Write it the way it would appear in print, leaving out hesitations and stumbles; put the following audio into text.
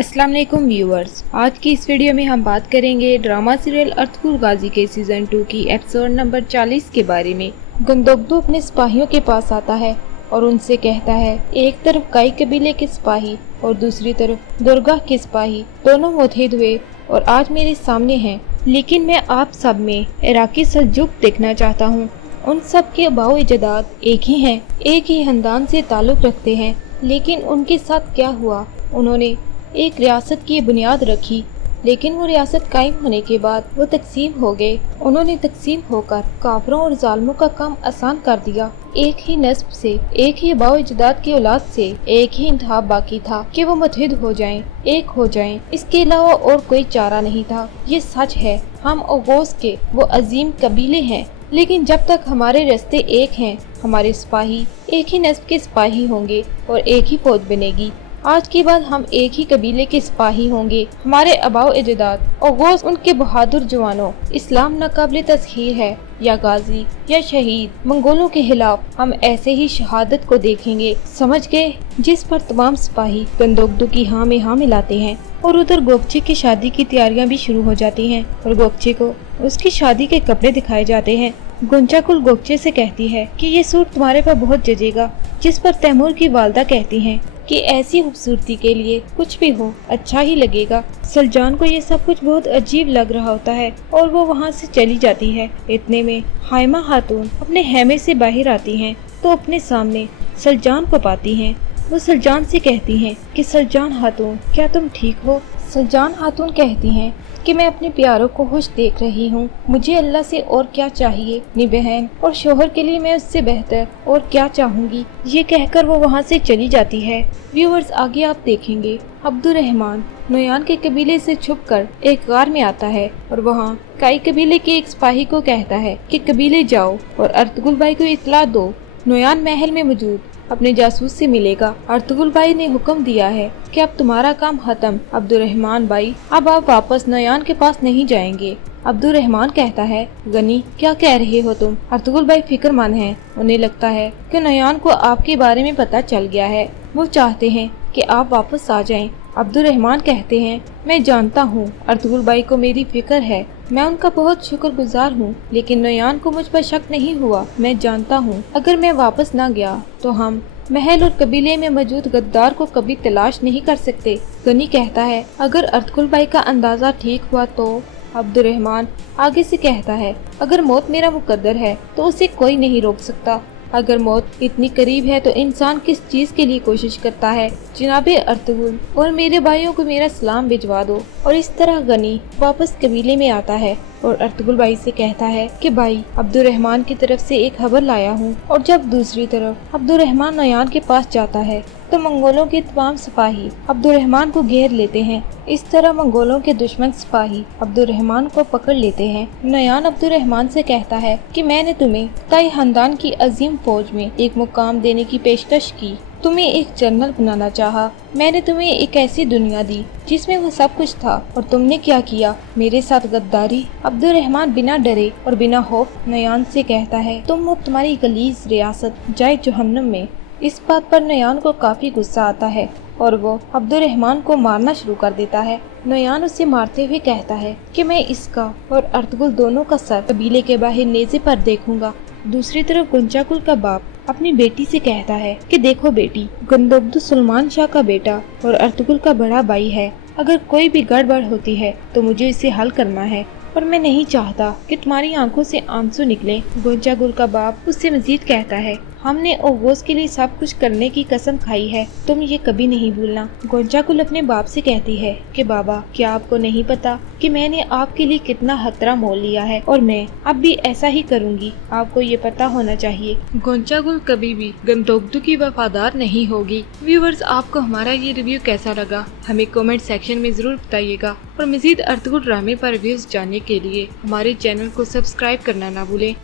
अस्सलाम वालेकुम व्यूअर्स, आज की इस वीडियो में हम बात करेंगे ड्रामा सीरियल अर्तुगरुल गाजी के सीजन 2 की एपिसोड नंबर 40 के बारे में। गंदोगदू अपने सिपाहियों के पास आता है और उनसे कहता है, एक तरफ काई कबीले के सिपाही और दूसरी तरफ दुर्गा के सिपाही दोनों मुतहिद हुए और आज मेरे सामने हैं, लेकिन मैं आप सब में इराकी सल्जुक देखना चाहता हूँ। उन सब के आबाओ अजदाद एक ही हैं, एक ही खानदान से ताल्लुक रखते हैं, लेकिन उनके साथ क्या हुआ? उन्होंने एक रियासत की बुनियाद रखी, लेकिन वो रियासत कायम होने के बाद वो तकसीम हो गए। उन्होंने तकसीम होकर काफरों और जालिमों का काम आसान कर दिया। एक ही नस्ब से, एक ही आबाओ अजदाद की औलाद से एक ही इंतखाब बाकी था कि वो मुतहिद हो जाएं, एक हो जाएं। इसके अलावा और कोई चारा नहीं था। ये सच है, हम ओगोस के वो अजीम कबीले हैं, लेकिन जब तक हमारे रास्ते एक हैं, हमारे सिपाही एक ही नस्ब के सिपाही होंगे और एक ही फौज बनेगी। आज के बाद हम एक ही कबीले के सिपाही होंगे। हमारे आबाओ अजदाद ओगोस, उनके बहादुर जवानों, इस्लाम नाकाबिले तस्खीर है या गाजी या शहीद, मंगोलों के खिलाफ हम ऐसे ही शहादत को देखेंगे, समझ गए? जिस पर तमाम सिपाही गंदोगदू की हाँ में हाँ मिलाते हैं और उधर गोगचे की शादी की तैयारियां भी शुरू हो जाती हैं और गोगचे को उसकी शादी के कपड़े दिखाए जाते हैं। गुंजाकुल गोगचे से कहती है कि ये सूट तुम्हारे पर बहुत जचेगा, जिस पर तैमूर की वालदा कहती हैं कि ऐसी खूबसूरती के लिए कुछ भी हो अच्छा ही लगेगा। सलजान को ये सब कुछ बहुत अजीब लग रहा होता है और वो वहाँ से चली जाती है। इतने में हाइमा खातून अपने हैमे से बाहर आती हैं तो अपने सामने सलजान को पाती हैं। वो सलजान से कहती हैं कि सलजान खातून, क्या तुम ठीक हो? सलजान खातून कहती हैं कि मैं अपने प्यारों को खुश देख रही हूँ, मुझे अल्लाह से और क्या चाहिए? अपनी बहन और शोहर के लिए मैं उससे बेहतर और क्या चाहूँगी? ये कहकर वो वहाँ से चली जाती है। व्यूअर्स, आगे आप देखेंगे अब्दुर्रहमान नोयान के कबीले से छुपकर एक गार में आता है और वहाँ काई कबीले के एक सिपाही को कहता है कि कबीले जाओ और अर्तुगरुल भाई को इत्तला दो, नोयान महल में मौजूद अपने जासूस से मिलेगा। अर्तुगरुल भाई ने हुक्म दिया है कि अब तुम्हारा काम खत्म। अब्दुर्रहमान भाई, अब आप वापस नोयान के पास नहीं जाएंगे। अब्दुर्रहमान कहता है, गनी क्या कह रहे हो तुम? अर्तुगरुल भाई फिक्रमंद हैं। उन्हें लगता है कि नोयान को आपके बारे में पता चल गया है, वो चाहते हैं कि आप वापस आ जाएं। अब्दुर्रहमान कहते हैं, मैं जानता हूँ अर्तुगरुल भाई को मेरी फिक्र है, मैं उनका बहुत शुक्रगुजार हूँ, लेकिन नोयान को मुझ पर शक नहीं हुआ। मैं जानता हूँ अगर मैं वापस न गया तो हम महल और कबीले में मौजूद गद्दार को कभी तलाश नहीं कर सकते। गनी कहता है, अगर अर्तुगरुल भाई का अंदाजा ठीक हुआ तो? अब्दुर्रहमान आगे से कहता है, अगर मौत मेरा मुकद्दर है तो उसे कोई नहीं रोक सकता। अगर मौत इतनी करीब है तो इंसान किस चीज के लिए कोशिश करता है? जनाबे अर्तुगरुल और मेरे भाइयों को मेरा सलाम भिजवा दो। और इस तरह गनी वापस कबीले में आता है और अर्तुगरुल भाई से कहता है कि भाई, अब्दुर्रहमान की तरफ से एक खबर लाया हूँ। और जब दूसरी तरफ अब्दुर्रहमान नोयान के पास जाता है तो मंगोलों के तमाम सिपाही अब्दुर्रहमान को घेर लेते हैं। इस तरह मंगोलों के दुश्मन सिपाही अब्दुर्रहमान को पकड़ लेते हैं। नोयान अब्दुर्रहमान से कहता है कि मैंने तुम्हें काई खानदान की अजीम फौज में एक मुकाम देने की पेशकश की, तुम्हें एक जनरल बनाना चाहा, मैंने तुम्हें एक ऐसी दुनिया दी जिसमें वो सब कुछ था, और तुमने क्या किया? मेरे साथ गद्दारी। अब्दुर्रहमान बिना डरे और बिना खौफ नोयान से कहता है, तुम और तुम्हारी गलीज रियासत जाए जहन्नम में। इस बात पर नोयान को काफी गुस्सा आता है और वो अब्दुर्रहमान को मारना शुरू कर देता है। नोयान उसे मारते हुए कहता है कि मैं इसका और अर्तुगरुल दोनों का सर कबीले के बाहर नेज़े पर देखूंगा। दूसरी तरफ गुंजाकुल का बाप अपनी बेटी से कहता है कि देखो बेटी, गंदोगदू सुलेमान शाह का बेटा और अर्तुगरुल का बड़ा भाई है। अगर कोई भी गड़बड़ होती है तो मुझे इसे हल करना है और मैं नहीं चाहता कि तुम्हारी आंखों से आंसू निकले। गुंजाकुल का बाप उससे मजीद कहता है, हमने ओगोस के लिए सब कुछ करने की कसम खाई है, तुम ये कभी नहीं भूलना। गुंजाकुल अपने बाप से कहती है कि बाबा, क्या आपको नहीं पता कि मैंने आपके लिए कितना खतरा मोल लिया है और मैं अब भी ऐसा ही करूंगी, आपको ये पता होना चाहिए। गुंजाकुल कभी भी गंदोगदू की वफादार नहीं होगी। व्यूअर्स, आपको हमारा ये रिव्यू कैसा लगा हमें कमेंट सेक्शन में जरूर बताइएगा और मजीद अर्तुगरुल ड्रामे पर रिव्यूज जानने के लिए हमारे चैनल को सब्सक्राइब करना ना भूलें।